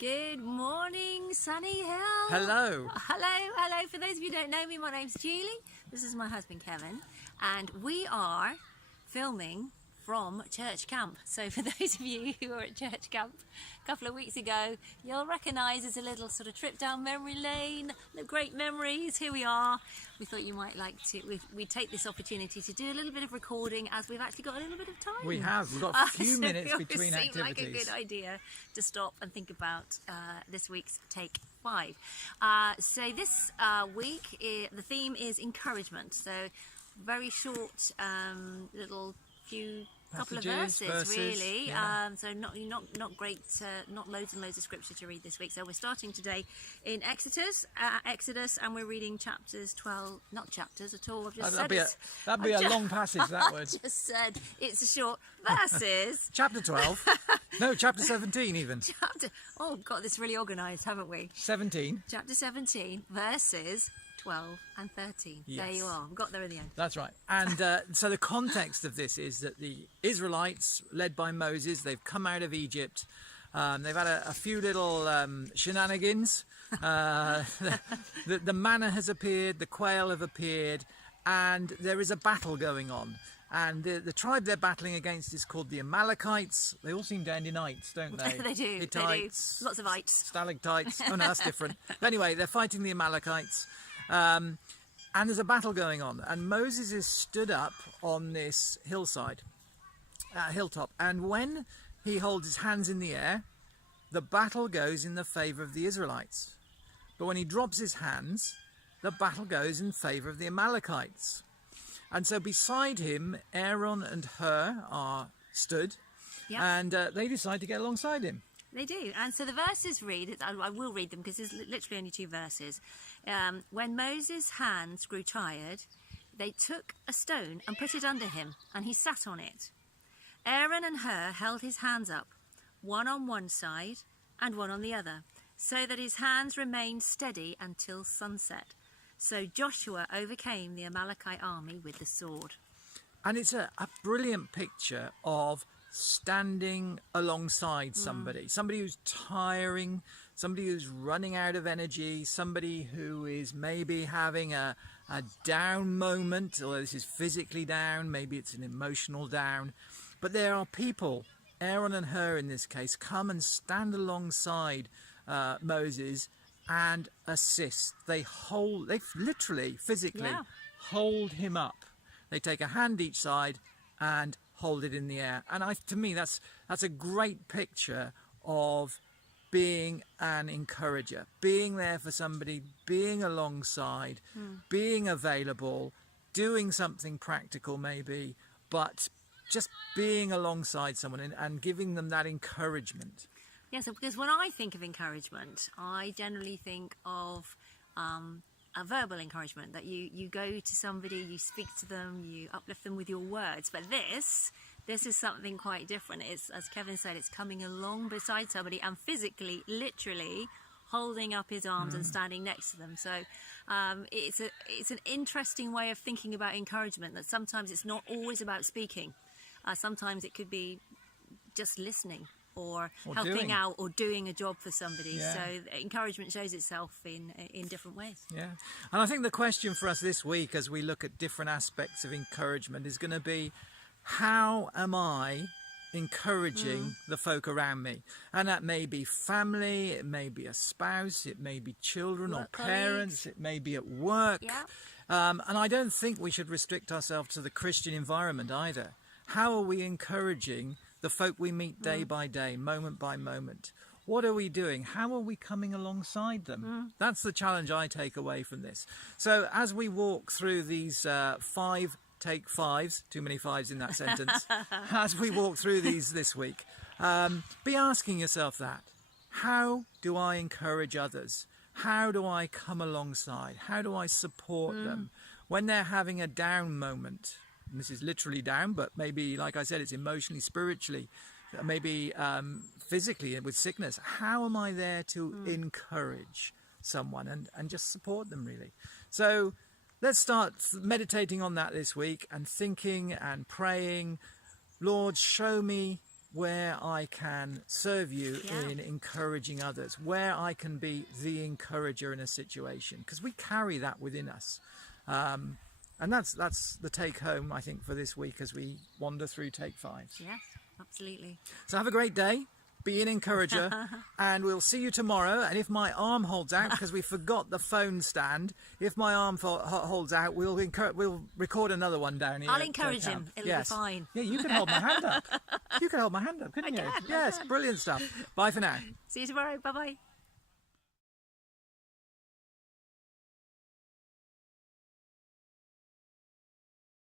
Good morning, Sunny Hill. Hello. Hello. For those of you who don't know me, my name's Julie. This is my husband, Kevin. And we are filming from church camp. So for those of you who were at church camp a couple of weeks ago, you'll recognise it's a little sort of trip down memory lane, the great memories. Here we are. We thought you might like to, we take this opportunity to do a little bit of recording as we've actually got a little bit of time. We've got a few minutes between activities. It seemed like a good idea to stop and think about this week's Take 5. So this week, the theme is encouragement. So very short little couple of verses really, yeah. So not great, not loads and loads of scripture to read this week. So we're starting today in Exodus, and we're reading chapters 12, not chapters at all. I've just said that'd be a long passage. That would. I just said it's a short verses. Chapter 12. No, chapter 17 even. Oh, we've got this really organised, haven't we? 17. Chapter 17, verses 12 and 13. Yes. There you are. We got there in the end. That's right. And so the context of this is that the Israelites, led by Moses, they've come out of Egypt. They've had a few little shenanigans. The manna has appeared, the quail have appeared, and there is a battle going on. And the tribe they're battling against is called the Amalekites. They all seem to end in ites, don't they? They do. Hittites, they do. Lots of ites. Stalactites. Oh no, that's different. But anyway, they're fighting the Amalekites. And there's a battle going on, and Moses is stood up on this hillside, hilltop, and when he holds his hands in the air, the battle goes in the favour of the Israelites. But when he drops his hands, the battle goes in favour of the Amalekites. And so beside him, Aaron and Hur are stood, yep. And they decide to get alongside him. They do. And so the verses read, I will read them because there's literally only 2 verses. When Moses' hands grew tired, they took a stone and put it under him, and he sat on it. Aaron and Hur held his hands up, one on one side and one on the other, so that his hands remained steady until sunset. So Joshua overcame the Amalekite army with the sword. And it's a brilliant picture of standing alongside somebody, somebody who's tiring, somebody who's running out of energy, somebody who is maybe having a down moment, or this is physically down, maybe it's an emotional down. But there are people, Aaron and Hur in this case, come and stand alongside Moses and assist. They literally, physically hold him up. They take a hand each side and hold it in the air. And to me, that's a great picture of being an encourager, being there for somebody, being alongside, being available, doing something practical maybe, but just being alongside someone and giving them that encouragement. Yeah, so because when I think of encouragement, I generally think of a verbal encouragement, that you go to somebody, you speak to them, you uplift them with your words. But this is something quite different. It's, as Kevin said, it's coming along beside somebody and physically, literally holding up his arms and standing next to them. So it's an interesting way of thinking about encouragement, that sometimes it's not always about speaking. Sometimes it could be just listening, or helping out, or doing a job for somebody. Yeah. So encouragement shows itself in different ways. Yeah, and I think the question for us this week, as we look at different aspects of encouragement, is going to be, how am I encouraging the folk around me? And that may be family, it may be a spouse, it may be children or parents, it may be at work. Yeah. And I don't think we should restrict ourselves to the Christian environment either. How are we encouraging the folk we meet day by day, moment by moment? What are we doing? How are we coming alongside them? That's the challenge I take away from this. So as we walk through these 5 Take 5s, too many 5s in that sentence, as we walk through these this week, be asking yourself that. How do I encourage others? How do I come alongside? How do I support them when they're having a down moment? And this is literally down, but maybe, like I said, it's emotionally, spiritually, maybe physically with sickness. How am I there to encourage someone and just support them, really? So let's start meditating on that this week and thinking and praying. Lord, show me where I can serve you Yeah. in encouraging others, where I can be the encourager in a situation, because we carry that within us. And that's the take home, I think, for this week as we wander through Take 5. Yes, absolutely. So have a great day. Be an encourager, and we'll see you tomorrow. And if my arm holds out, because we forgot the phone stand, if my arm holds out, we'll record another one down here. I'll at encourage camp. him. It'll be fine. Yeah, you can hold my hand up. You can hold my hand up, couldn't you? can. Yes, brilliant stuff. Bye for now. See you tomorrow. Bye-bye.